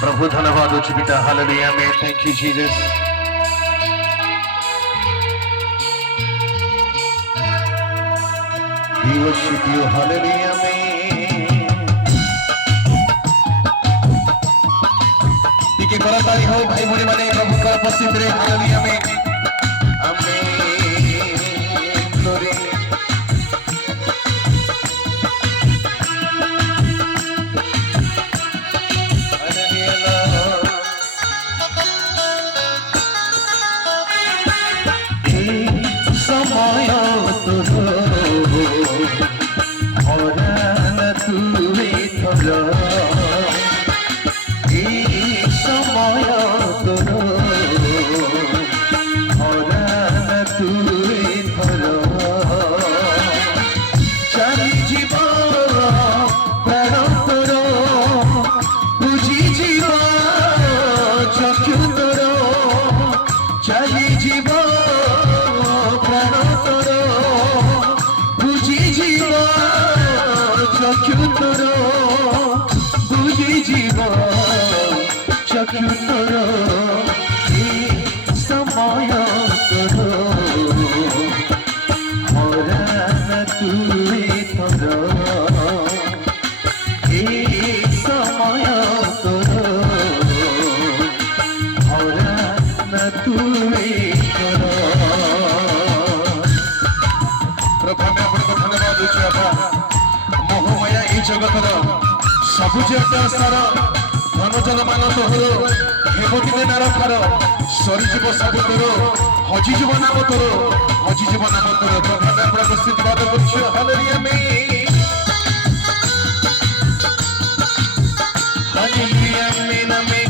प्रभु धन्यवाद उच्च पिता हालेलुया में thank you Jesus We worship you hallelujah में टिके करताली हो भाई भौणी माने प्रभु का उपस्थित रे हालेलुया में आमेन ग्लोरी सबुज सार धनजन मान तोहर हेबदिने नारखार सरीजीव सब तोर हजिजीव नाम तोर हजिजीव नाम तोर प्रभाव आप उपस्थित बात कर हालेलुया में हालेलुया में नामे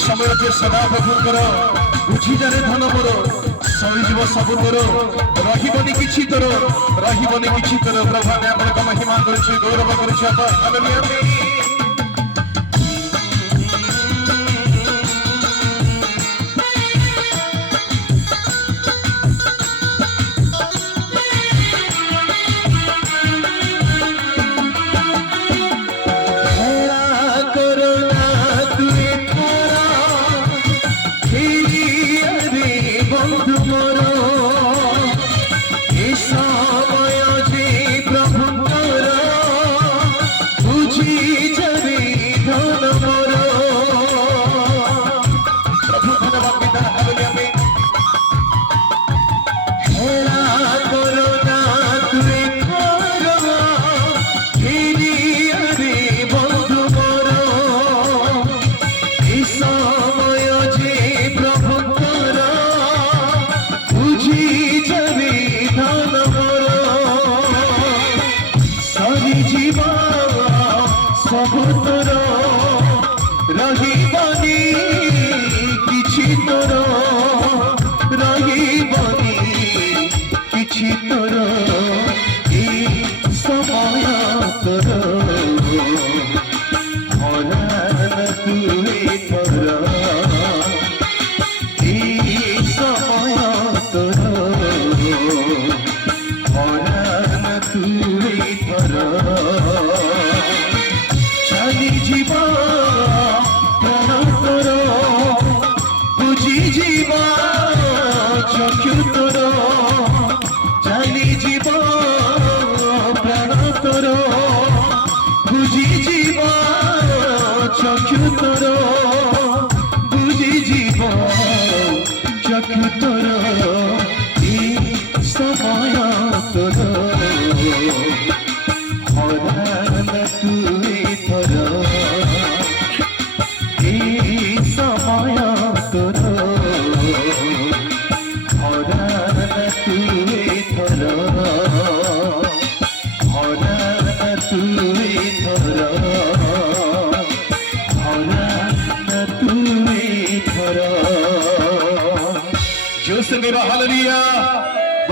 समय सदा प्रभुकर बुझी जाने धन मोर सरीजीव सब तोर रही किछि तोर रही किछि तोर प्रभु ने आपन महिमा करछि गौरव करछि हालेलुया में तुई थोरा তোর বুঝি জীব চক্ষু তোর এই সময় তোর হরান তুই তোর এই সময় তোর হরান তুই তোর হরান তুই তোর जो से मेरा हालेलुया